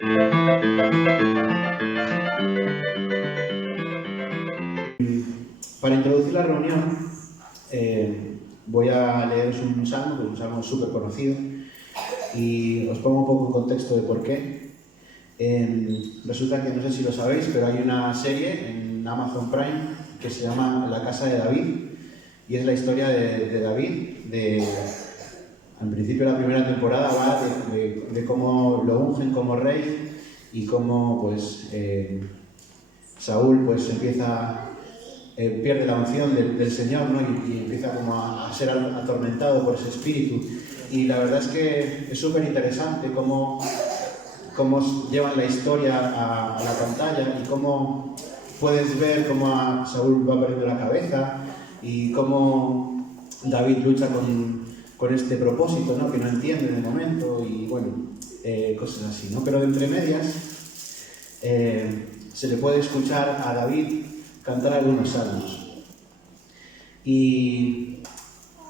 Para introducir la reunión, voy a leeros un salmo, que es un salmo súper conocido, y os pongo un poco en contexto de por qué. Resulta que, no sé si lo sabéis, pero hay una serie en Amazon Prime que se llama La Casa de David, y es la historia de David. Al principio de la primera temporada va de cómo lo ungen como rey y cómo pues, Saúl pues, pierde la unción del Señor, ¿no? y empieza como a ser atormentado por ese espíritu. Y la verdad es que es súper interesante cómo llevan la historia a la pantalla y cómo puedes ver cómo a Saúl va perdiendo la cabeza y cómo David lucha con este propósito, ¿no? Que no entiende de momento y bueno, cosas así, ¿no? Pero de entre medias se le puede escuchar a David cantar algunos salmos y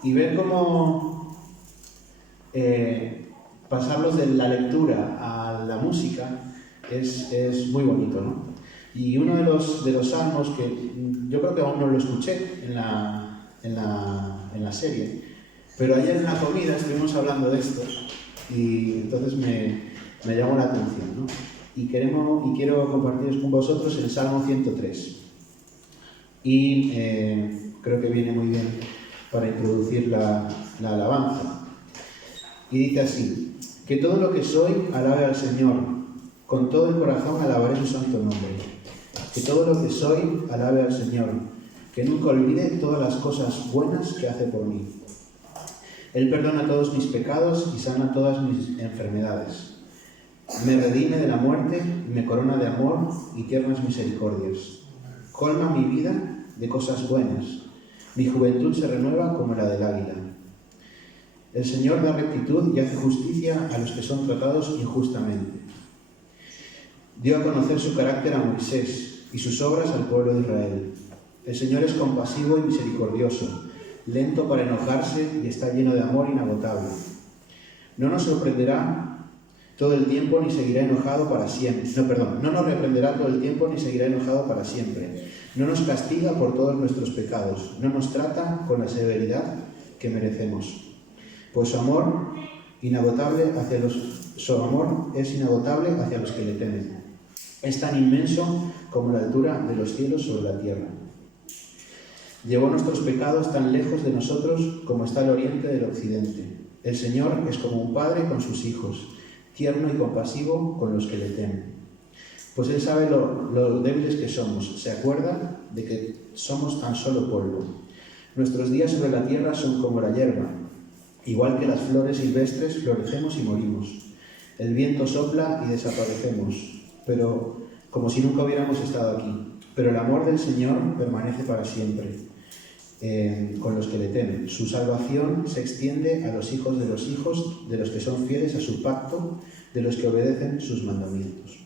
ver cómo pasarlos de la lectura a la música es muy bonito, ¿no? Y uno de los salmos que yo creo que aún no lo escuché en la serie, pero ayer en la comida estuvimos hablando de esto y entonces me llamó la atención, ¿no? Y quiero compartir con vosotros el Salmo 103. Y creo que viene muy bien para introducir la alabanza. Y dice así: que todo lo que soy alabe al Señor, con todo el corazón alabaré su santo nombre. Que todo lo que soy alabe al Señor, que nunca olvide todas las cosas buenas que hace por mí. Él perdona todos mis pecados y sana todas mis enfermedades. Me redime de la muerte y me corona de amor y tiernas misericordias. Colma mi vida de cosas buenas. Mi juventud se renueva como la del águila. El Señor da rectitud y hace justicia a los que son tratados injustamente. Dio a conocer su carácter a Moisés y sus obras al pueblo de Israel. El Señor es compasivo y misericordioso, lento para enojarse y está lleno de amor inagotable. No nos sorprenderá todo el tiempo ni seguirá enojado para siempre. No nos reprenderá todo el tiempo ni seguirá enojado para siempre. No nos castiga por todos nuestros pecados. No nos trata con la severidad que merecemos. Pues su amor es inagotable hacia los que le temen. Es tan inmenso como la altura de los cielos sobre la tierra. Llevó nuestros pecados tan lejos de nosotros como está el oriente del occidente. El Señor es como un padre con sus hijos, tierno y compasivo con los que le temen. Pues Él sabe lo débiles que somos, se acuerda de que somos tan solo polvo. Nuestros días sobre la tierra son como la hierba. Igual que las flores silvestres, florecemos y morimos. El viento sopla y desaparecemos, pero como si nunca hubiéramos estado aquí. Pero el amor del Señor permanece para siempre, con los que le temen. Su salvación se extiende a los hijos de los que son fieles a su pacto, de los que obedecen sus mandamientos.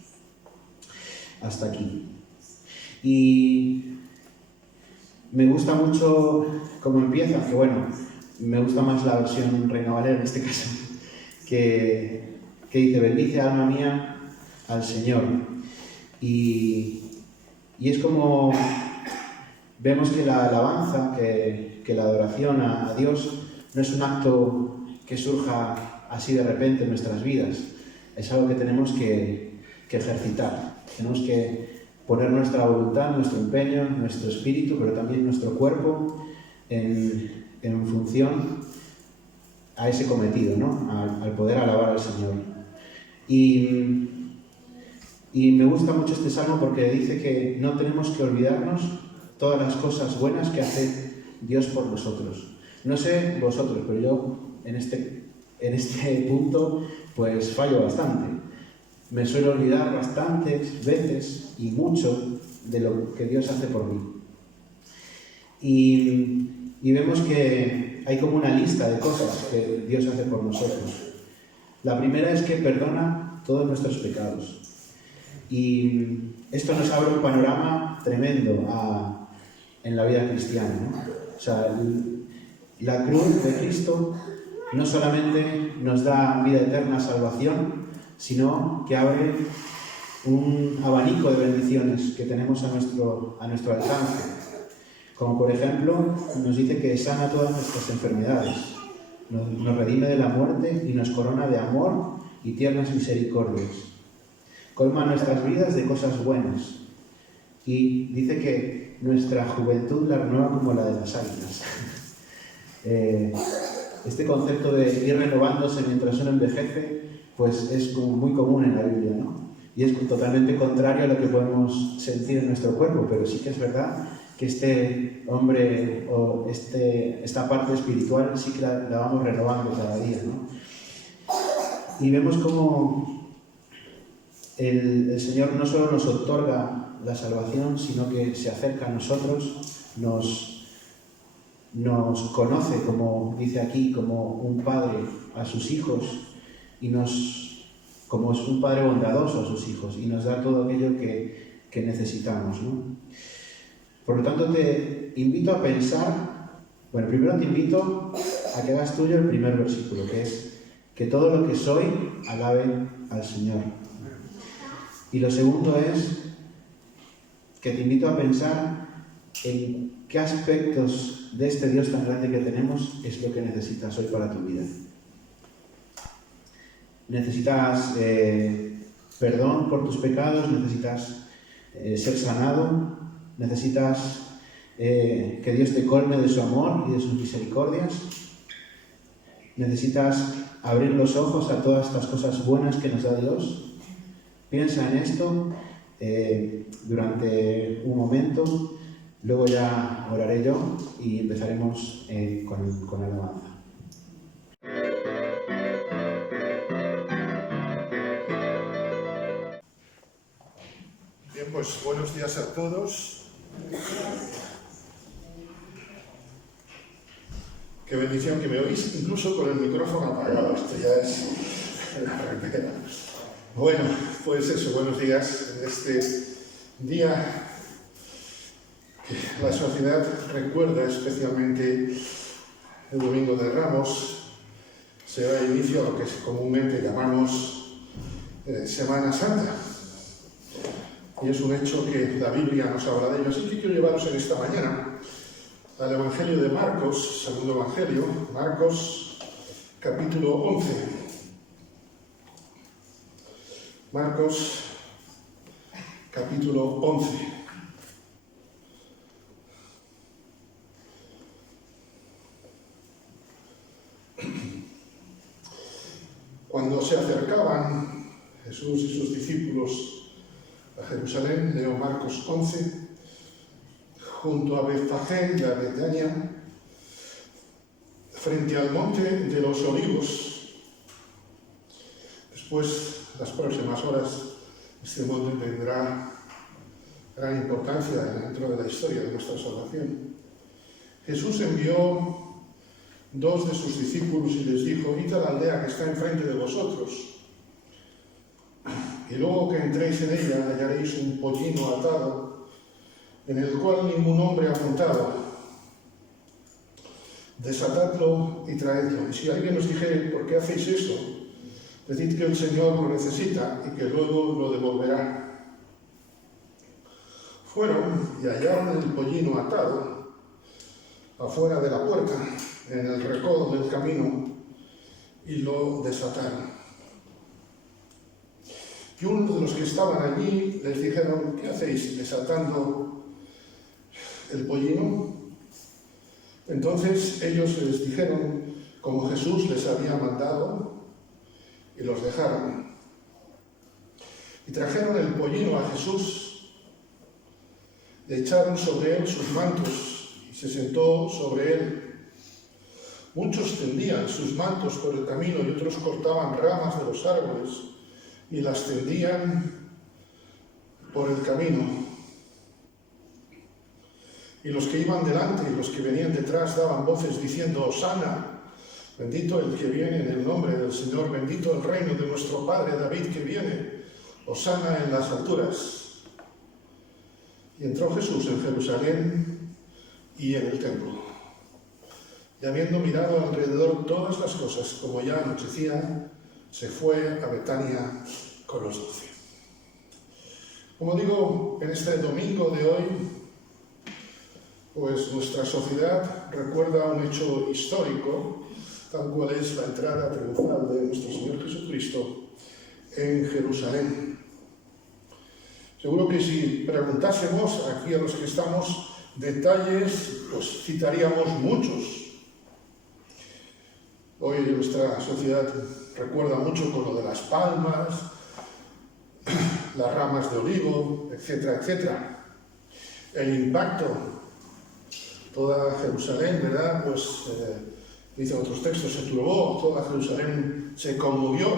Hasta aquí. Y me gusta mucho cómo empieza, que bueno, me gusta más la versión Reina Valera en este caso, que dice: bendice alma mía al Señor. Y es como vemos que la alabanza, que la adoración a Dios no es un acto que surja así de repente en nuestras vidas, es algo que tenemos que ejercitar, tenemos que poner nuestra voluntad, nuestro empeño, nuestro espíritu, pero también nuestro cuerpo en función a ese cometido, ¿no? Al poder alabar al Señor. Y me gusta mucho este salmo porque dice que no tenemos que olvidarnos todas las cosas buenas que hace Dios por nosotros. No sé vosotros, pero yo en este punto pues fallo bastante. Me suelo olvidar bastantes veces y mucho de lo que Dios hace por mí. Y vemos que hay como una lista de cosas que Dios hace por nosotros. La primera es que perdona todos nuestros pecados. Y esto nos abre un panorama tremendo en la vida cristiana, ¿no? O sea, la cruz de Cristo no solamente nos da vida eterna, salvación, sino que abre un abanico de bendiciones que tenemos a nuestro alcance. Como por ejemplo, nos dice que sana todas nuestras enfermedades, nos redime de la muerte y nos corona de amor y tiernas misericordias. Colma nuestras vidas de cosas buenas y dice que nuestra juventud la renueva como la de las águilas. Este concepto de ir renovándose mientras uno envejece, pues es muy común en la Biblia, ¿no? Y es totalmente contrario a lo que podemos sentir en nuestro cuerpo, pero sí que es verdad que este hombre o esta parte espiritual sí que la vamos renovando cada día, ¿no? Y vemos cómo el Señor no solo nos otorga la salvación, sino que se acerca a nosotros, nos conoce, como dice aquí, como un padre a sus hijos, y como es un padre bondadoso a sus hijos, y nos da todo aquello que necesitamos, ¿no? Por lo tanto, te invito a pensar, bueno, primero te invito a que hagas tuyo el primer versículo, que es que todo lo que soy alabe al Señor. Y lo segundo es que te invito a pensar en qué aspectos de este Dios tan grande que tenemos es lo que necesitas hoy para tu vida. Necesitas perdón por tus pecados, necesitas ser sanado, necesitas que Dios te colme de su amor y de sus misericordias, necesitas abrir los ojos a todas estas cosas buenas que nos da Dios. Piensa en esto durante un momento, luego ya oraré yo y empezaremos con la alabanza. Bien, pues buenos días a todos. Qué bendición que me oís, incluso con el micrófono apagado. Esto ya es la repera. Bueno, pues eso, buenos días en este día que la sociedad recuerda especialmente el Domingo de Ramos. Se da inicio a lo que comúnmente llamamos Semana Santa. Y es un hecho que la Biblia nos habla de ello. Así que quiero llevaros en esta mañana al Evangelio de Marcos, segundo Evangelio, Marcos, capítulo 11. Marcos, capítulo 11. Cuando se acercaban Jesús y sus discípulos a Jerusalén, leo Marcos 11, junto a Betfagé y a Betania, frente al monte de los Olivos. Después, las próximas horas, este monte tendrá gran importancia dentro de la historia de nuestra salvación. Jesús envió dos de sus discípulos y les dijo: id a la aldea que está enfrente de vosotros, y luego que entréis en ella hallaréis un pollino atado, en el cual ningún hombre ha montado. Desatadlo y traedlo. Y si alguien os dijere: ¿por qué hacéis esto?, decid que el Señor lo necesita y que luego lo devolverá. Fueron y hallaron el pollino atado afuera de la puerta, en el recodo del camino, y lo desataron. Y uno de los que estaban allí les dijeron: ¿qué hacéis desatando el pollino? Entonces ellos les dijeron como Jesús les había mandado, y los dejaron. Y trajeron el pollino a Jesús, le echaron sobre él sus mantos, y se sentó sobre él. Muchos tendían sus mantos por el camino, y otros cortaban ramas de los árboles y las tendían por el camino. Y los que iban delante y los que venían detrás daban voces diciendo: Hosana, bendito el que viene en el nombre del Señor, bendito el reino de nuestro Padre David que viene, Hosana en las alturas. Y entró Jesús en Jerusalén y en el templo. Y habiendo mirado alrededor todas las cosas, como ya anochecía, se fue a Betania con los 12. Como digo, en este domingo de hoy, pues nuestra sociedad recuerda un hecho histórico, tal cual es la entrada triunfal de nuestro Señor Jesucristo en Jerusalén. Seguro que si preguntásemos aquí a los que estamos detalles, pues citaríamos muchos. Hoy nuestra sociedad recuerda mucho con lo de las palmas, las ramas de olivo, etcétera, etcétera. El impacto, toda Jerusalén, ¿verdad? Pues dicen otros textos, se turbó, toda Jerusalén se conmovió.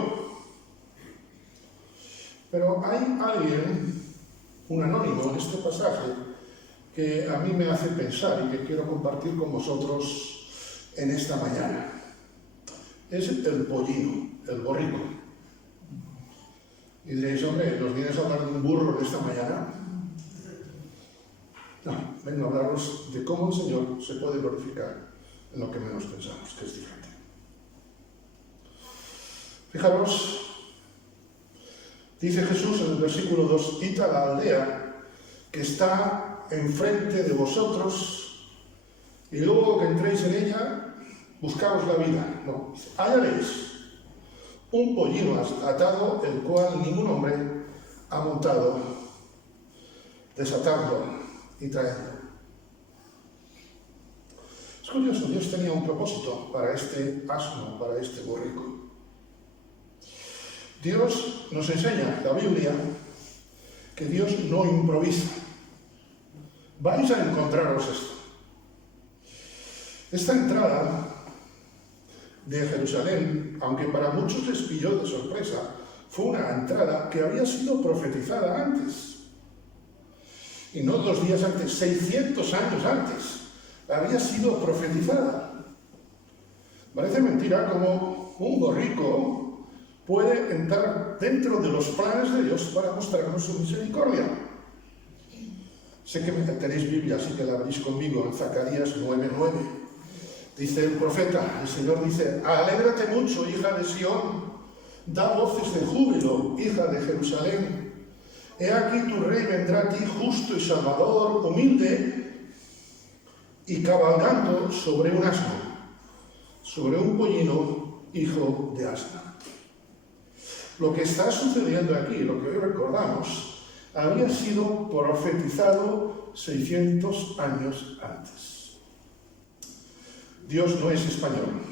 Pero hay alguien, un anónimo en este pasaje, que a mí me hace pensar y que quiero compartir con vosotros en esta mañana. Es el pollino, el borrico. Y diréis, hombre, ¿nos vienes a hablar de un burro en esta mañana? No, vengo a hablaros de cómo el Señor se puede glorificar en lo que menos pensamos, que es diferente. Fijaros, dice Jesús en el versículo 2, id a la aldea que está enfrente de vosotros, y luego que entréis en ella, buscaos la vida. No, hallaréis un pollino atado, el cual ningún hombre ha montado, desatadlo y traedlo. Es curioso, Dios tenía un propósito para este asno, para este borrico. Dios nos enseña, la Biblia, que Dios no improvisa. Vais a encontraros esto. Esta entrada de Jerusalén, aunque para muchos les pilló de sorpresa, fue una entrada que había sido profetizada antes. Y no 2 días antes, 600 años antes, había sido profetizada. Parece mentira como un borrico puede entrar dentro de los planes de Dios para mostrarnos su misericordia. Sé que tenéis Biblia, así que la abrís conmigo en Zacarías 9:9. Dice el profeta, el Señor dice, alégrate mucho, hija de Sión, da voces de júbilo, hija de Jerusalén. He aquí tu rey vendrá a ti justo y salvador, humilde y cabalgando sobre un asno, sobre un pollino, hijo de asna. Lo que está sucediendo aquí, lo que hoy recordamos, había sido profetizado 600 años antes. Dios no es español.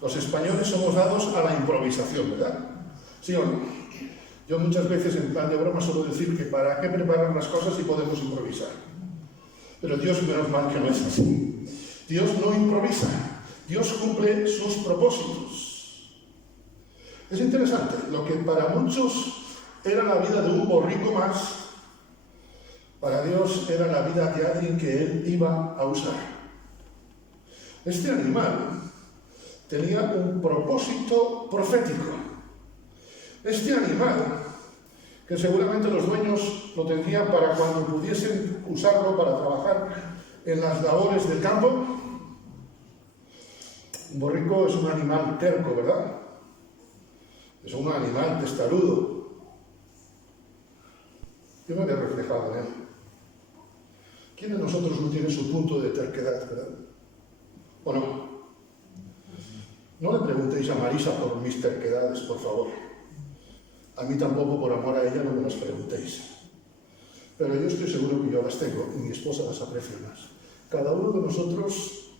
Los españoles somos dados a la improvisación, ¿verdad? ¿Sí o no? Yo muchas veces en plan de broma suelo decir que para qué preparar las cosas si podemos improvisar. Pero Dios, menos mal que no es así. Dios no improvisa. Dios cumple sus propósitos. Es interesante, lo que para muchos era la vida de un borrico más, para Dios era la vida de alguien que Él iba a usar. Este animal tenía un propósito profético. Este animal, que seguramente los dueños lo tendrían para cuando pudiesen usarlo para trabajar en las labores del campo. Un borrico es un animal terco, ¿verdad? Es un animal testarudo. Yo me había reflejado en él. ¿Quién de nosotros no tiene su punto de terquedad, verdad? ¿O no? No le preguntéis a Marisa por mis terquedades, por favor. A mí tampoco, por amor a ella, no me las preguntéis. Pero yo estoy seguro que yo las tengo y mi esposa las aprecia más. Cada uno de nosotros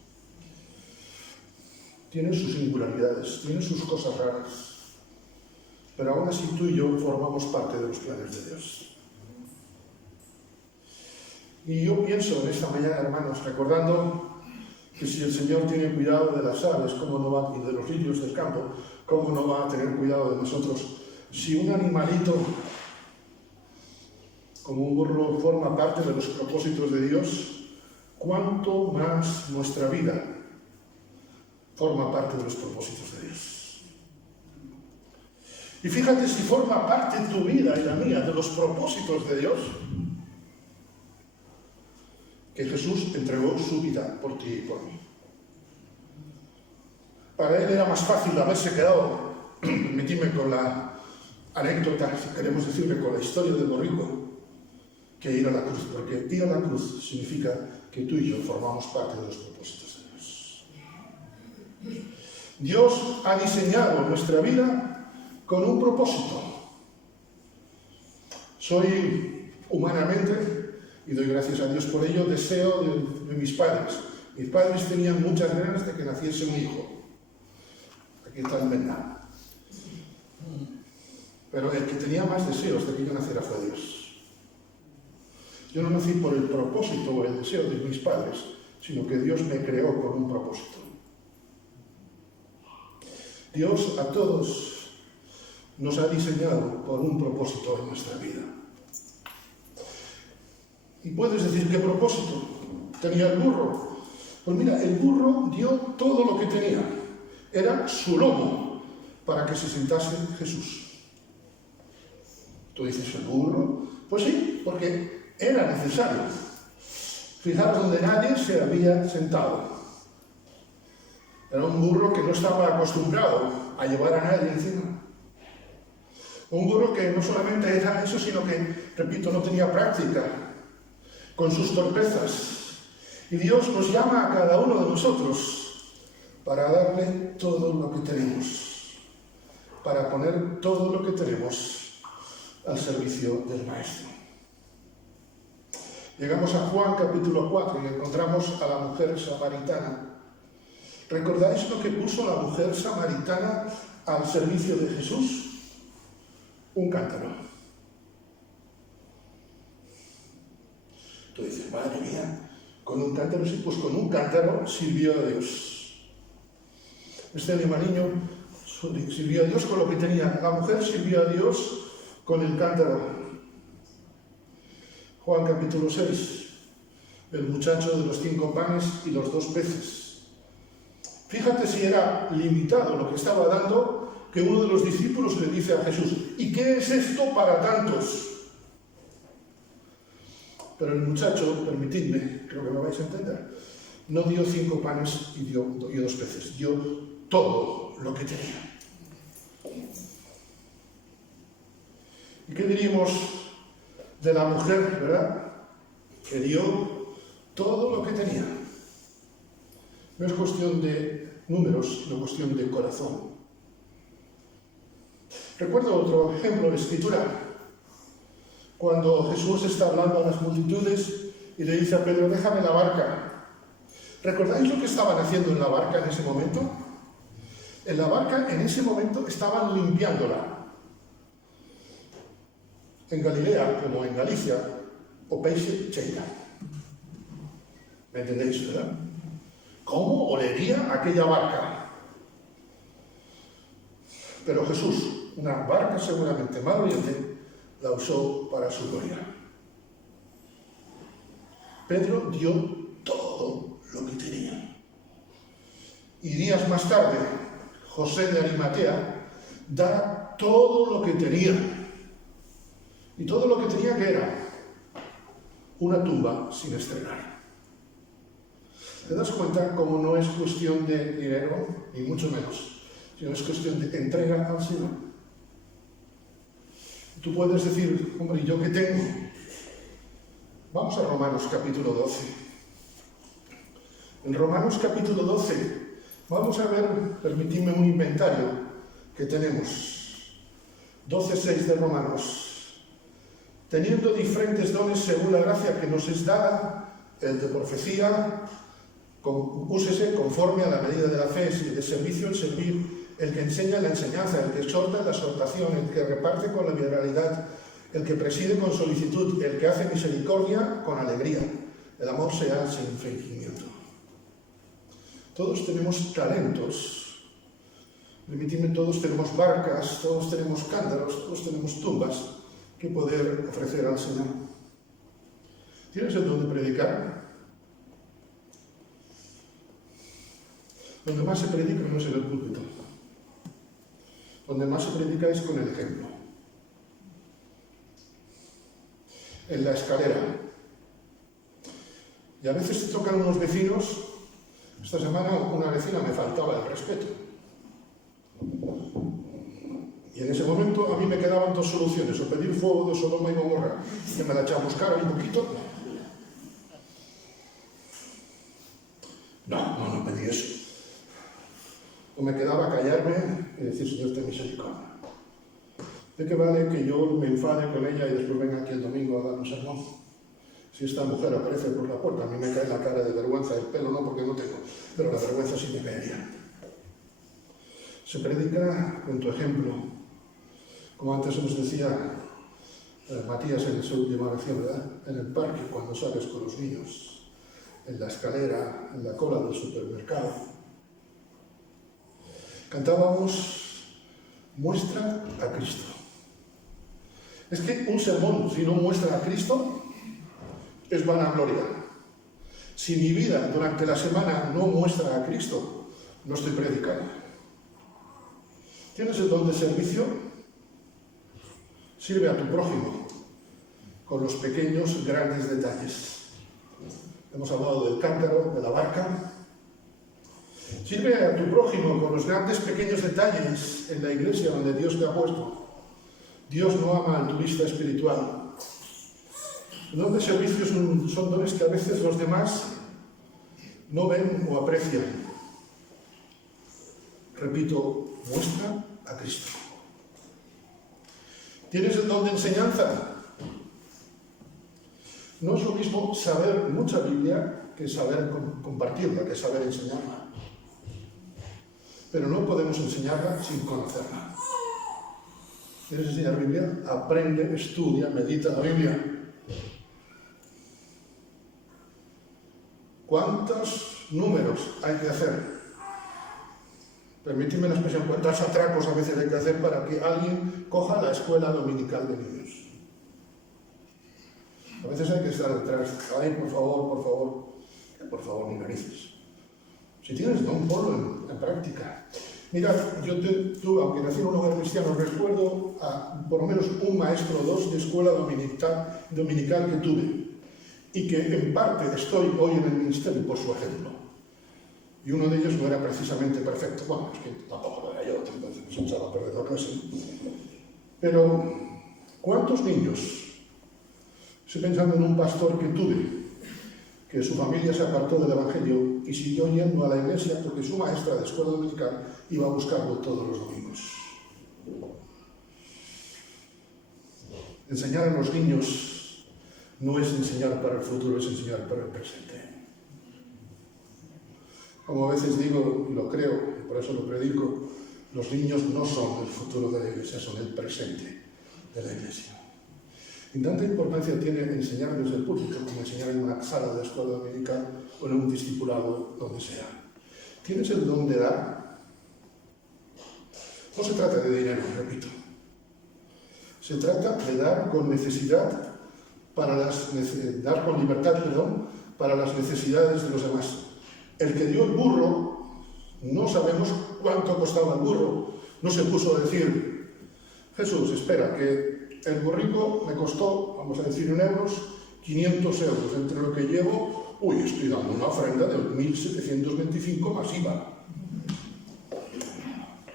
tiene sus singularidades, tiene sus cosas raras. Pero aún así tú y yo formamos parte de los planes de Dios. Y yo pienso en esta mañana, hermanos, recordando que si el Señor tiene cuidado de las aves, ¿cómo no va, y de los lirios del campo, cómo no va a tener cuidado de nosotros? Si un animalito como un burro forma parte de los propósitos de Dios, ¿cuánto más nuestra vida forma parte de los propósitos de Dios? Y fíjate si forma parte tu vida y la mía de los propósitos de Dios, que Jesús entregó su vida por ti y por mí. Para Él era más fácil haberse quedado permitidme con la anécdota, si queremos decirle, con la historia del borrico, que ir a la cruz, porque ir a la cruz significa que tú y yo formamos parte de los propósitos de Dios. Dios ha diseñado nuestra vida con un propósito. Soy humanamente, y doy gracias a Dios por ello, deseo de mis padres. Mis padres tenían muchas ganas de que naciese un hijo. Aquí está el Mena. Pero el que tenía más deseos de que yo naciera fue Dios. Yo no nací por el propósito o el deseo de mis padres, sino que Dios me creó con un propósito. Dios a todos nos ha diseñado por un propósito en nuestra vida. Y puedes decir, ¿qué propósito tenía el burro? Pues mira, el burro dio todo lo que tenía. Era su lomo para que se sentase Jesús. Tú dices, ¿el burro? Pues sí, porque era necesario. Fijaros donde nadie se había sentado. Era un burro que no estaba acostumbrado a llevar a nadie encima. Un burro que no solamente era eso, sino que, repito, no tenía práctica con sus torpezas. Y Dios nos llama a cada uno de nosotros para darle todo lo que tenemos, para poner todo lo que tenemos al servicio del Maestro. Llegamos a Juan capítulo 4 y encontramos a la mujer samaritana. ¿Recordáis lo que puso la mujer samaritana al servicio de Jesús? Un cántaro. Tú dices, madre mía, con un cántaro, sí, pues con un cántaro sirvió a Dios. Este animaliño sirvió a Dios con lo que tenía. La mujer sirvió a Dios con el cántaro. Juan capítulo 6, el muchacho de los 5 panes y los 2 peces. Fíjate si era limitado lo que estaba dando, que uno de los discípulos le dice a Jesús, ¿y qué es esto para tantos? Pero el muchacho, permitidme, creo que me vais a entender, no dio 5 panes y 2 peces, dio todo lo que tenía. ¿Y qué diríamos de la mujer, verdad? Que dio todo lo que tenía. No es cuestión de números, sino cuestión de corazón. Recuerdo otro ejemplo de escritura. Cuando Jesús está hablando a las multitudes y le dice a Pedro, déjame la barca. ¿Recordáis lo que estaban haciendo en la barca en ese momento? En la barca en ese momento estaban limpiándola. En Galilea, como en Galicia, o peixe cheira. ¿Me entendéis, verdad? ¿Cómo olería aquella barca? Pero Jesús, una barca seguramente maloliente, la usó para su gloria. Pedro dio todo lo que tenía. Y días más tarde, José de Arimatea da todo lo que tenía. Y todo lo que tenía, ¿qué era? Una tumba sin estrenar. ¿Te das cuenta cómo no es cuestión de dinero, ni mucho menos, sino es cuestión de entrega al Señor? Tú puedes decir, hombre, ¿y yo qué tengo? Vamos a Romanos capítulo 12. En Romanos capítulo 12 vamos a ver, permitidme un inventario que tenemos. 12:6 de Romanos. Teniendo diferentes dones según la gracia que nos es dada, el de profecía, úsese conforme a la medida de la fe, el de servicio, el servir, el que enseña la enseñanza, el que exhorta la exhortación, el que reparte con liberalidad, el que preside con solicitud, el que hace misericordia con alegría. El amor sea sin fingimiento. Todos tenemos talentos. Permitidme, todos tenemos barcas, todos tenemos cántaros, todos tenemos tumbas que poder ofrecer al Señor. ¿Tienes el don de predicar? Donde más se predica no es en el púlpito. Donde más se predica es con el ejemplo. En la escalera. Y a veces te tocan unos vecinos. Esta semana una vecina me faltaba el respeto. Y en ese momento a mí me quedaban dos soluciones, o pedir fuego de Sodoma y Gomorra, que me la chamuscara un poquito. No pedí eso. O me quedaba callarme y decir, Señor, ten misericordia. ¿De qué vale que yo me enfade con ella y después venga aquí el domingo a dar un sermón? Si esta mujer aparece por la puerta, a mí me cae la cara de vergüenza, el pelo no porque no tengo, pero la vergüenza sí me caería. Se predica con tu ejemplo. Como antes nos decía Matías en su última oración, ¿verdad? En el parque, cuando sales con los niños, en la escalera, en la cola del supermercado. Cantábamos, muestra a Cristo. Es que un sermón, si no muestra a Cristo, es vanagloria. Si mi vida durante la semana no muestra a Cristo, no estoy predicando. ¿Tienes el don de servicio? Sirve a tu prójimo con los pequeños, grandes detalles. Hemos hablado del cántaro, de la barca. Sirve a tu prójimo con los grandes, pequeños detalles en la iglesia donde Dios te ha puesto. Dios no ama al turista espiritual. Los dones de servicio son dones que a veces los demás no ven o aprecian. Repito, muestra a Cristo. ¿Tienes el don de enseñanza? No es lo mismo saber mucha Biblia que saber compartirla, que saber enseñarla. Pero no podemos enseñarla sin conocerla. ¿Quieres enseñar Biblia? Aprende, estudia, medita la Biblia. ¿Cuántos números hay que hacer? Permíteme la expresión, ¿cuántos atracos a veces hay que hacer para que alguien coja la escuela dominical de niños? A veces hay que estar detrás. Ay, por favor, ni narices. Si tienes don, ponlo en práctica. Mira, tú, aunque nací en un hogar cristiano, recuerdo a por lo menos un maestro o dos de escuela dominical que tuve. Y que en parte estoy hoy en el ministerio por su ejemplo. Y uno de ellos no era precisamente perfecto. Bueno, es que tampoco lo era yo, entonces se echaba a perder la clase. Pero, ¿cuántos niños? Estoy pensando en un pastor que tuve, que su familia se apartó del Evangelio y siguió yendo a la iglesia porque su maestra de escuela dominical iba a buscarlo todos los domingos. Enseñar a los niños no es enseñar para el futuro, es enseñar para el presente. Como a veces digo, y lo creo, y por eso lo predico, los niños no son el futuro de la iglesia, son el presente de la iglesia. Y tanta importancia tiene enseñar desde el púlpito como enseñar en una sala de escuela dominical o en un discipulado, donde sea. ¿Tienes el don de dar? No se trata de dinero, repito. Se trata de dar con necesidad, dar con libertad, para las necesidades de los demás. El que dio el burro, no sabemos cuánto costaba el burro. No se puso a decir, Jesús, espera, que el burrico me costó, vamos a decir en euros, 500 euros. Entre lo que llevo, estoy dando una ofrenda de 1.725 más IVA.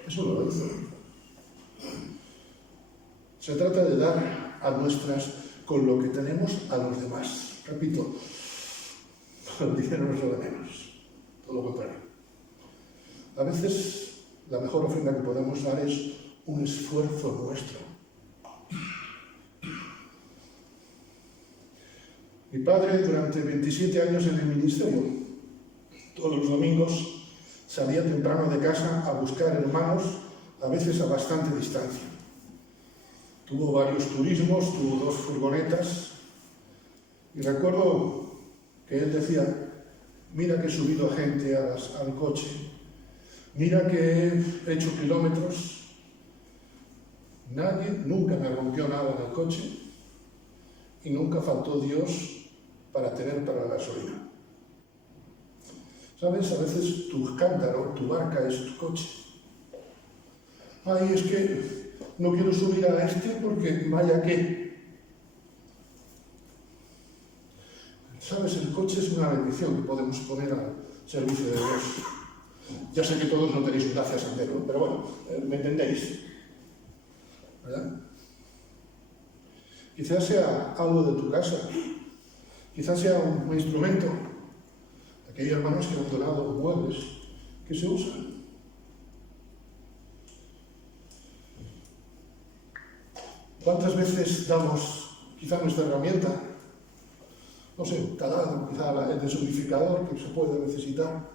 Eso no lo hizo. Se trata de dar a nuestras con lo que tenemos a los demás. Repito, el dinero no es lo de menos. Todo lo contrario. A veces la mejor ofrenda que podemos dar es un esfuerzo nuestro. Mi padre, durante 27 años en el ministerio, todos los domingos salía temprano de casa a buscar hermanos, a veces a bastante distancia. Tuvo varios turismos, tuvo 2 furgonetas, y recuerdo que él decía, mira que he subido gente al coche, mira que he hecho kilómetros, nadie nunca me rompió nada en el coche y nunca faltó Dios para tener para la gasolina. ¿Sabes? A veces tu cántaro, tu barca es tu coche. Ay, es que no quiero subir a este porque vaya que... ¿Sabes? El coche es una bendición que podemos poner al servicio de Dios. Ya sé que todos no tenéis un Dacia Sandero, pero bueno, ¿me entendéis? ¿verdad? Quizás sea algo de tu casa, quizás sea un instrumento. Aquellos hermanos que han donado muebles que se usan. ¿Cuántas veces damos quizá nuestra herramienta? No sé, un taladro, quizá el deshumidificador que se puede necesitar.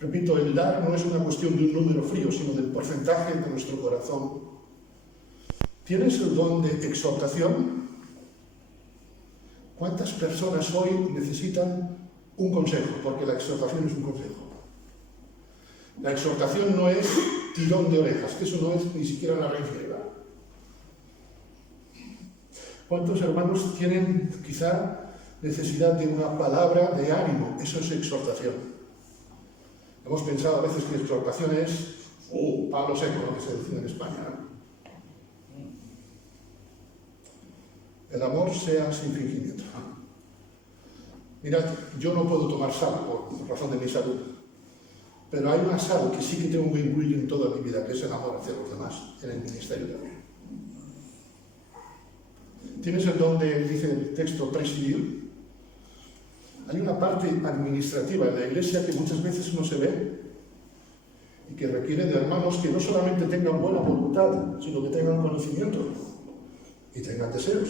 Repito, el dar no es una cuestión de un número frío, sino del porcentaje de nuestro corazón. ¿Tienes el don de exhortación? ¿Cuántas personas hoy necesitan un consejo? Porque la exhortación es un consejo. La exhortación no es tirón de orejas, que eso no es ni siquiera la refriega. ¿Cuántos hermanos tienen quizá necesidad de una palabra de ánimo? Eso es exhortación. Hemos pensado a veces que exhortación es palo seco, lo que se dice en España, ¿no? El amor sea sin fingimiento. Mirad, yo no puedo tomar sal por razón de mi salud, pero hay una sal que sí que tengo que incluir en toda mi vida, que es el amor hacia los demás, en el ministerio también. ¿Tienes el don de, dice el texto, presidir? Hay una parte administrativa en la iglesia que muchas veces no se ve y que requiere de hermanos que no solamente tengan buena voluntad, sino que tengan conocimiento y tengan deseos.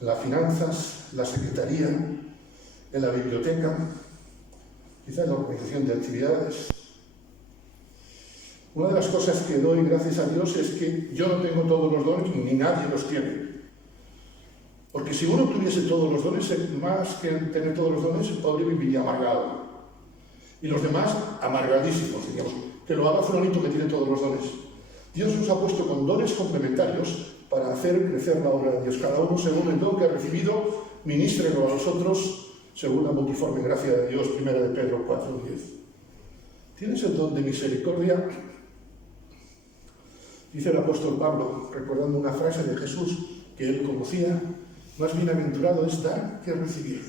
Las finanzas, la secretaría, en la biblioteca, quizá en la organización de actividades. Una de las cosas que doy gracias a Dios es que yo no tengo todos los dones ni nadie los tiene. Porque si uno tuviese todos los dones, más que tener todos los dones, el pobre viviría amargado. Y los demás amargadísimos, digamos, que lo haga fulanito que tiene todos los dones. Dios nos ha puesto con dones complementarios para hacer crecer la obra de Dios. Cada uno según el don que ha recibido, ministrelo a los otros según la multiforme gracia de Dios. 1 de Pedro 4:10. ¿Tienes el don de misericordia? Dice el apóstol Pablo, recordando una frase de Jesús que él conocía, más bienaventurado es dar que recibir.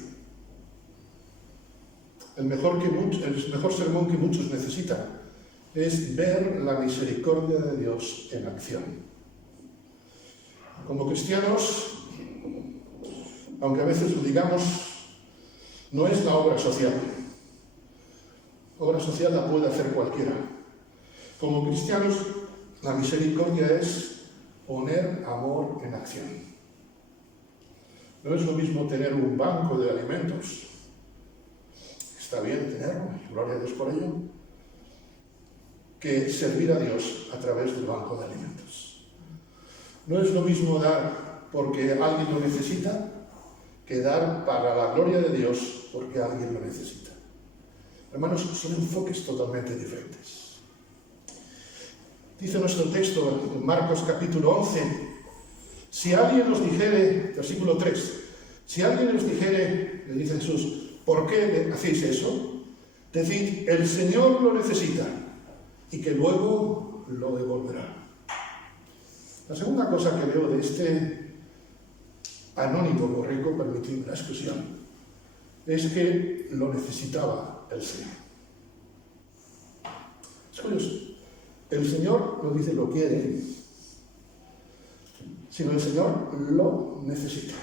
El mejor sermón que muchos necesitan es ver la misericordia de Dios en acción. Como cristianos, aunque a veces lo digamos, no es la obra social. Obra social la puede hacer cualquiera. Como cristianos, la misericordia es poner amor en acción. No es lo mismo tener un banco de alimentos. Está bien tenerlo, gloria a Dios por ello, que servir a Dios a través del banco de alimentos. No es lo mismo dar porque alguien lo necesita que dar para la gloria de Dios porque alguien lo necesita. Hermanos, son enfoques totalmente diferentes. Dice nuestro texto en Marcos capítulo 11, si alguien os dijere, versículo 3, si alguien os dijere, le dice Jesús, ¿por qué hacéis eso? Decid, el Señor lo necesita y que luego lo devolverá. La segunda cosa que veo de este anónimo borrico, permitidme la expresión, es que lo necesitaba el Señor. Es curioso. El Señor no dice lo quiere, sino el Señor lo necesita.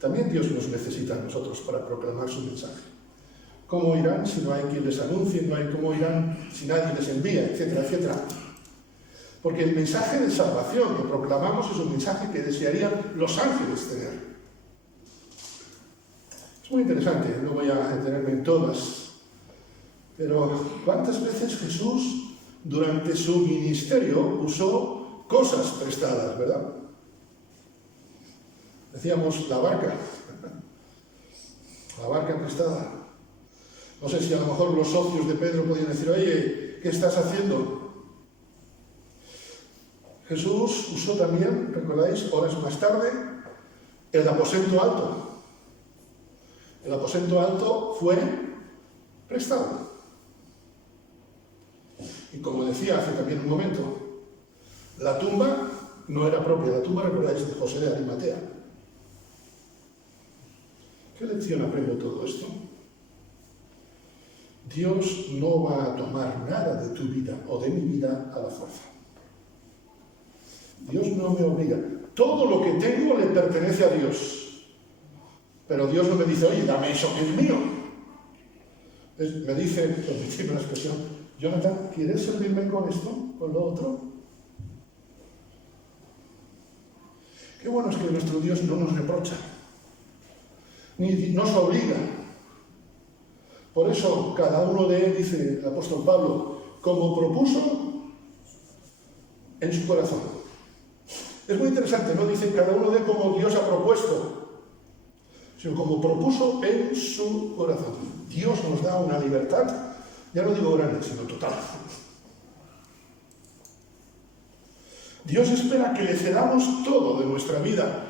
También Dios nos necesita a nosotros para proclamar su mensaje. ¿Cómo irán si no hay quien les anuncie? No hay cómo irán si nadie les envía, etcétera, etcétera. Porque el mensaje de salvación que proclamamos es un mensaje que desearían los ángeles tener. Es muy interesante, no voy a detenerme en todas. Pero ¿cuántas veces Jesús durante su ministerio usó cosas prestadas, verdad? Decíamos la barca prestada. No sé si a lo mejor los socios de Pedro podían decir, oye, ¿qué estás haciendo? Jesús usó también, recordáis, horas más tarde, el aposento alto. El aposento alto fue prestado. Y como decía hace también un momento, la tumba no era propia, la tumba, recordáis, de José de Arimatea. ¿Qué lección aprendo todo esto? Dios no va a tomar nada de tu vida o de mi vida a la fuerza. Dios no me obliga. Todo lo que tengo le pertenece a Dios. Pero Dios no me dice, oye, dame eso que es mío. Me dice, permíteme la expresión, Jonathan, ¿quieres servirme con esto, con lo otro? Qué bueno es que nuestro Dios no nos reprocha, ni nos obliga. Por eso, cada uno de él, dice el apóstol Pablo, como propuso en su corazón. Es muy interesante, no dice cada uno de él como Dios ha propuesto, sino como propuso en su corazón. Dios nos da una libertad, ya no digo grande, sino total. Dios espera que le cedamos todo de nuestra vida,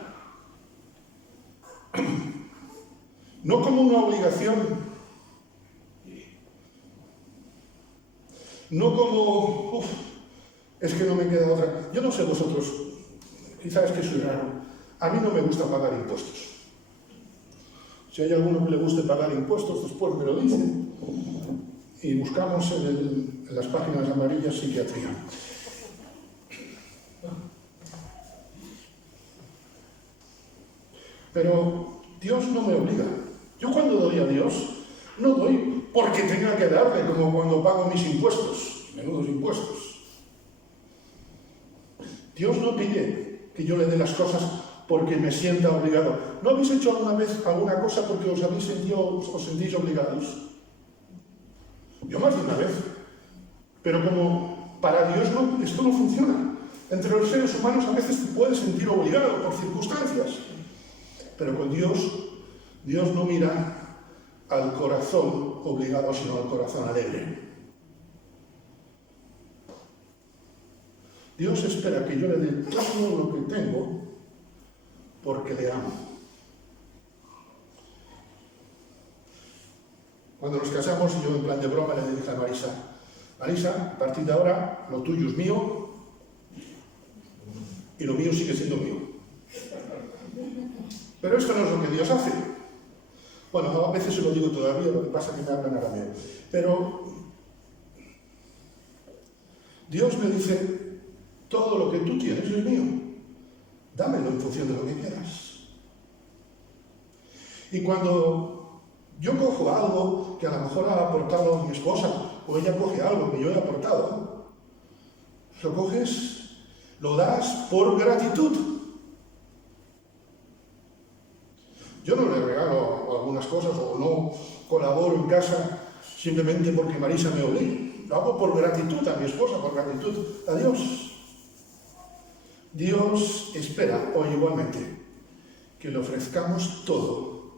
no como una obligación, no como, es que no me queda otra. Yo no sé vosotros, quizás es que soy raro, a mí no me gusta pagar impuestos. Si hay alguno que le guste pagar impuestos, después me lo dicen. Y buscamos en las páginas amarillas psiquiatría. Pero Dios no me obliga. Yo cuando doy a Dios, no doy porque tenga que darle, como cuando pago mis impuestos, menudos impuestos. Dios no pide que yo le dé las cosas porque me sienta obligado. ¿No habéis hecho alguna vez alguna cosa porque os sentís obligados? Yo más de una vez. Pero como para Dios esto no funciona. Entre los seres humanos a veces te puedes sentir obligado por circunstancias. Pero con Dios no mira al corazón obligado, sino al corazón alegre. Dios espera que yo le dé todo lo que tengo porque le amo. Cuando nos casamos, yo en plan de broma le dije a Marisa, a partir de ahora lo tuyo es mío y lo mío sigue siendo mío. Pero esto no es lo que Dios hace. Bueno, a veces se lo digo todavía, lo que pasa es que me hablan arameo. Pero Dios me dice, todo lo que tú tienes es mío. Dámelo en función de lo que quieras. Y cuando yo cojo algo que a lo mejor ha aportado mi esposa, o ella coge algo que yo he aportado, lo coges, lo das por gratitud. Yo no le regalo algunas cosas o no colaboro en casa simplemente porque Marisa me obliga. Lo hago por gratitud a mi esposa, por gratitud a Dios. Dios espera hoy igualmente que le ofrezcamos todo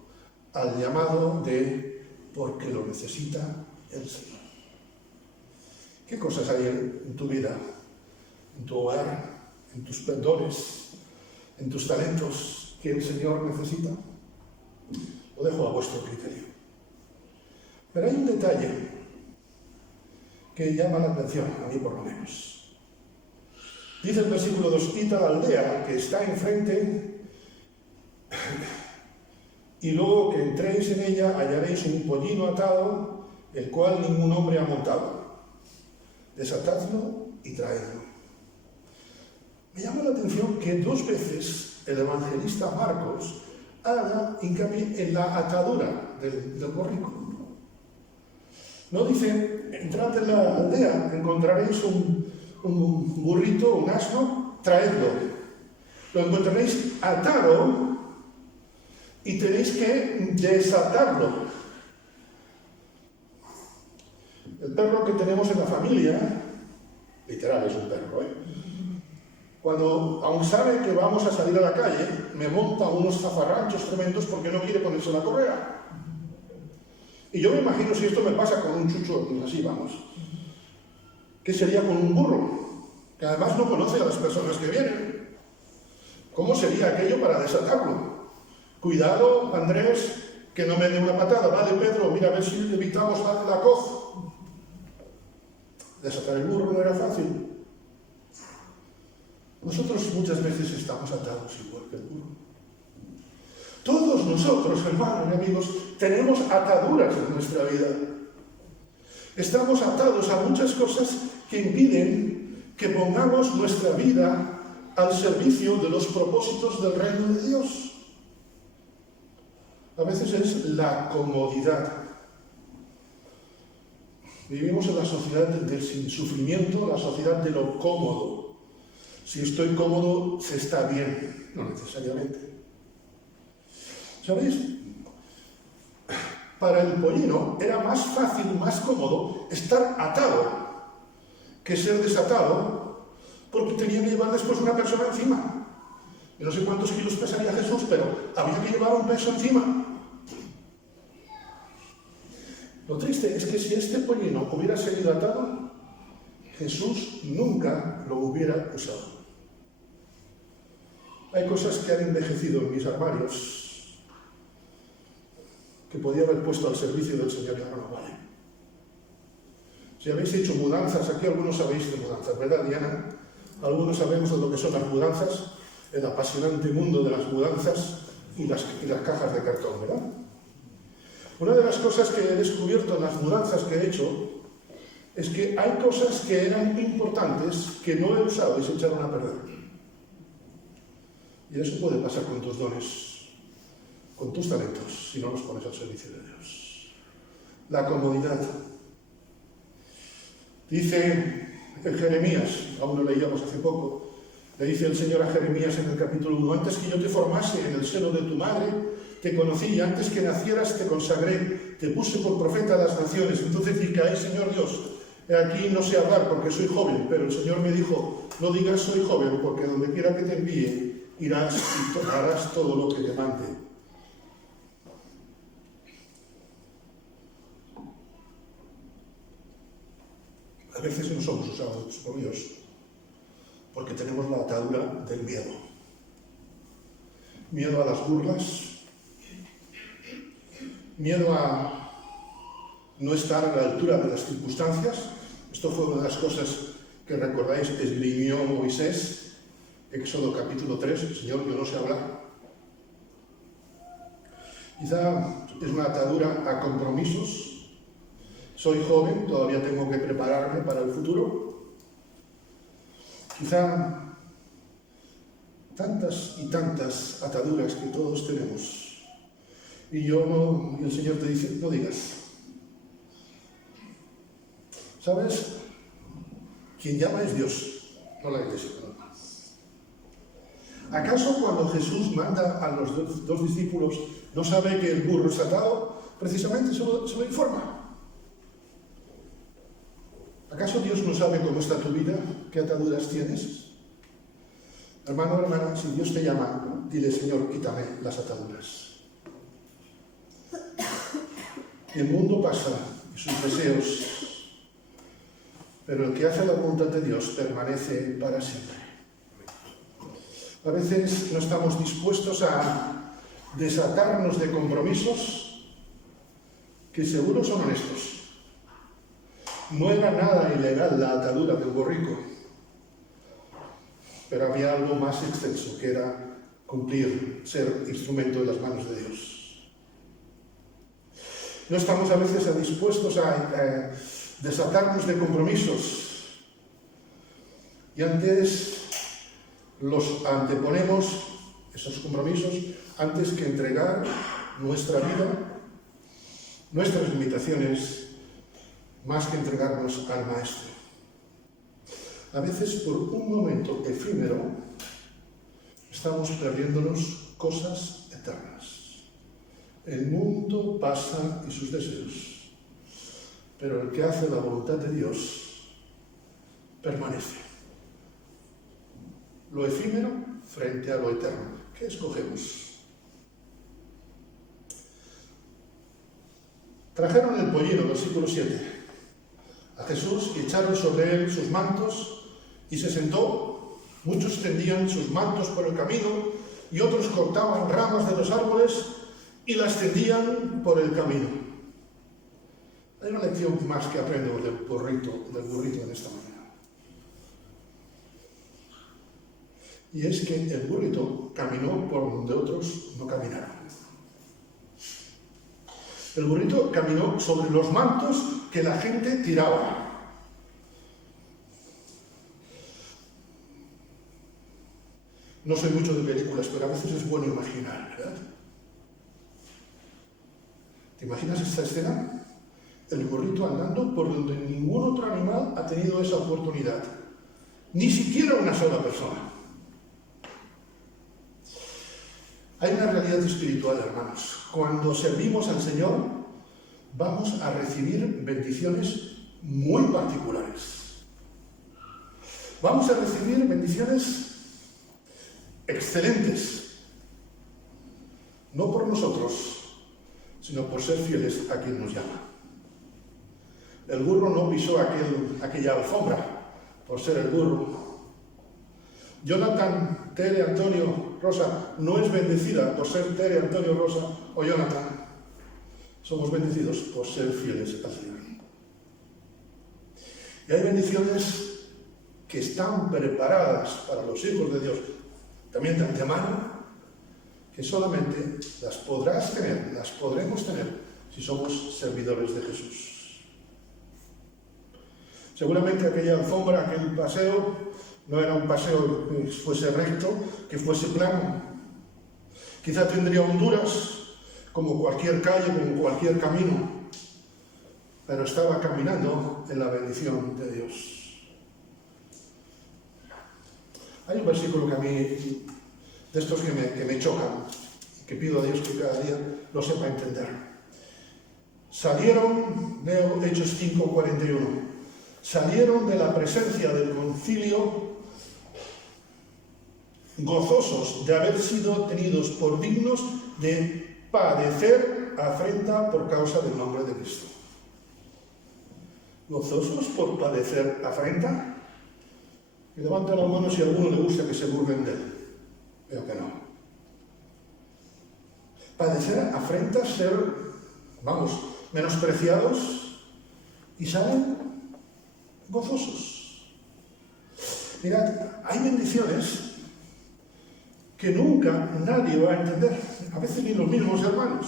al llamado de porque lo necesita el Señor. ¿Qué cosas hay en tu vida, en tu hogar, en tus dones, en tus talentos que el Señor necesita? Lo dejo a vuestro criterio. Pero hay un detalle que llama la atención, a mí por lo menos. Dice el versículo 2, id a la aldea que está enfrente, y luego que entréis en ella hallaréis un pollino atado, el cual ningún hombre ha montado. Desatadlo y traedlo. Me llama la atención que 2 veces el evangelista Marcos haga hincapié en la atadura del borrico. No dice, entrad en la aldea, encontraréis un burrito, un asno, traedlo. Lo encontraréis atado y tenéis que desatarlo. El perro que tenemos en la familia, literal es un perro, cuando aún sabe que vamos a salir a la calle, me monta unos zafarranchos tremendos porque no quiere ponerse la correa. Y yo me imagino si esto me pasa con un chucho, pues así vamos. ¿Qué sería con un burro? Que además no conoce a las personas que vienen. ¿Cómo sería aquello para desatarlo? Cuidado, Andrés, que no me dé una patada. Vale, Pedro, mira a ver si evitamos la coz. Desatar el burro no era fácil. Nosotros muchas veces estamos atados igual que el burro. Todos nosotros, hermanos y amigos, tenemos ataduras en nuestra vida. Estamos atados a muchas cosas que impiden que pongamos nuestra vida al servicio de los propósitos del reino de Dios. A veces es la comodidad. Vivimos en la sociedad del sufrimiento, la sociedad de lo cómodo. Si estoy cómodo, se está bien. No necesariamente. ¿Sabéis? Para el pollino era más fácil, más cómodo estar atado que ser desatado, porque tenía que llevar después una persona encima. Yo no sé cuántos kilos pesaría Jesús, pero había que llevar un peso encima. Lo triste es que si este pollino hubiera seguido atado, Jesús nunca lo hubiera usado. Hay cosas que han envejecido en mis armarios que podía haber puesto al servicio del Señor, ya no lo vale. Si habéis hecho mudanzas, aquí algunos sabéis de mudanzas, ¿verdad, Diana? Algunos sabemos de lo que son las mudanzas, el apasionante mundo de las mudanzas y las cajas de cartón, ¿verdad? Una de las cosas que he descubierto en las mudanzas que he hecho es que hay cosas que eran importantes que no he usado y se echaron a perder. Y eso puede pasar con tus dones, con tus talentos, si no los pones al servicio de Dios. La comodidad. Dice en Jeremías, aún lo leíamos hace poco, le dice el Señor a Jeremías en el capítulo 1, antes que yo te formase en el seno de tu madre, te conocí, y antes que nacieras te consagré, te puse por profeta a las naciones. Entonces dije, ay Señor Dios, aquí no sé hablar porque soy joven, pero el Señor me dijo, no digas soy joven, porque donde quiera que te envíe, irás y harás todo lo que te mande. A veces no somos usados por Dios porque tenemos la atadura del miedo. Miedo a las burlas, miedo a no estar a la altura de las circunstancias. Esto fue una de las cosas que recordáis que esgrimió Moisés, Éxodo capítulo 3, el Señor, yo no sé hablar. Quizá es una atadura a compromisos. Soy joven, todavía tengo que prepararme para el futuro. Quizá tantas y tantas ataduras que todos tenemos. Y el Señor te dice, no digas. ¿Sabes? Quien llama es Dios, no la iglesia. ¿Acaso cuando Jesús manda a los dos discípulos no sabe que el burro está atado? Precisamente se lo informa. ¿Acaso Dios no sabe cómo está tu vida? ¿Qué ataduras tienes? Hermano o hermana, si Dios te llama, dile, Señor, quítame las ataduras. El mundo pasa y sus deseos, pero el que hace la voluntad de Dios permanece para siempre. A veces no estamos dispuestos a desatarnos de compromisos que seguro son honestos. No era nada ilegal la atadura del borrico, pero había algo más extenso, que era cumplir, ser instrumento de las manos de Dios. No estamos a veces dispuestos a desatarnos de compromisos y antes los anteponemos, esos compromisos, antes que entregar nuestra vida, nuestras limitaciones, más que entregarnos al Maestro. A veces, por un momento efímero, estamos perdiéndonos cosas eternas. El mundo pasa y sus deseos, pero el que hace la voluntad de Dios permanece. Lo efímero frente a lo eterno. ¿Qué escogemos? Trajeron el pollino, versículo 7. A Jesús y echaron sobre él sus mantos y se sentó. Muchos tendían sus mantos por el camino y otros cortaban ramas de los árboles y las tendían por el camino. Hay una lección más que aprendo del burrito en esta mañana. Y es que el burrito caminó por donde otros no caminaron. El burrito caminó sobre los mantos que la gente tiraba. No soy mucho de películas, pero a veces es bueno imaginar, ¿verdad? ¿Te imaginas esta escena? El burrito andando por donde ningún otro animal ha tenido esa oportunidad. Ni siquiera una sola persona. Hay una realidad espiritual, hermanos. Cuando servimos al Señor, vamos a recibir bendiciones muy particulares. Vamos a recibir bendiciones excelentes. No por nosotros, sino por ser fieles a quien nos llama. El burro no pisó aquella alfombra por ser el burro. Jonathan, Tere, Antonio, Rosa no es bendecida por ser Tere, Antonio, Rosa o Jonathan. Somos bendecidos por ser fieles al Señor. Y hay bendiciones que están preparadas para los hijos de Dios, también de antemano, que solamente las podremos tener si somos servidores de Jesús. Seguramente aquella alfombra, aquel paseo, no era un paseo que fuese recto, que fuese plano. Quizá tendría honduras, como cualquier calle, como cualquier camino, pero estaba caminando en la bendición de Dios. Hay un versículo que a mí, de estos que me chocan, que pido a Dios que cada día lo sepa entender. Leo Hechos 5:41. Salieron de la presencia del concilio gozosos de haber sido tenidos por dignos de padecer afrenta por causa del nombre de Cristo. ¿Gozosos por padecer afrenta? Y levanten las manos si a alguno le gusta que se burlen de él. Veo que no. Padecer afrenta, ser, menospreciados, y salen gozosos. Mirad, hay bendiciones que nunca nadie va a entender, a veces ni los mismos hermanos,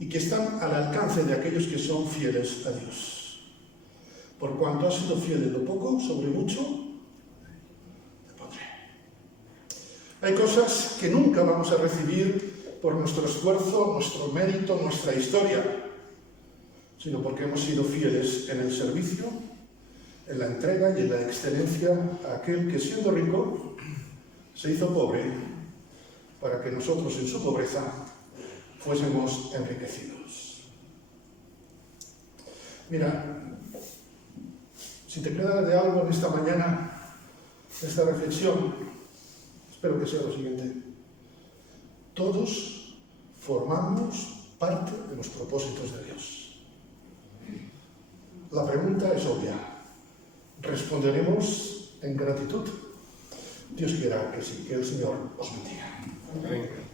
y que están al alcance de aquellos que son fieles a Dios. Por cuanto has sido fiel en lo poco, sobre mucho te pondré. Hay cosas que nunca vamos a recibir por nuestro esfuerzo, nuestro mérito, nuestra historia, sino porque hemos sido fieles en el servicio, en la entrega y en la excelencia a aquel que, siendo rico, se hizo pobre para que nosotros en su pobreza fuésemos enriquecidos. Mira, si te queda de algo en esta mañana, esta reflexión, espero que sea lo siguiente. Todos formamos parte de los propósitos de Dios. La pregunta es obvia. ¿Responderemos en gratitud? Dios quiera que sí, que el Señor os bendiga. Amén.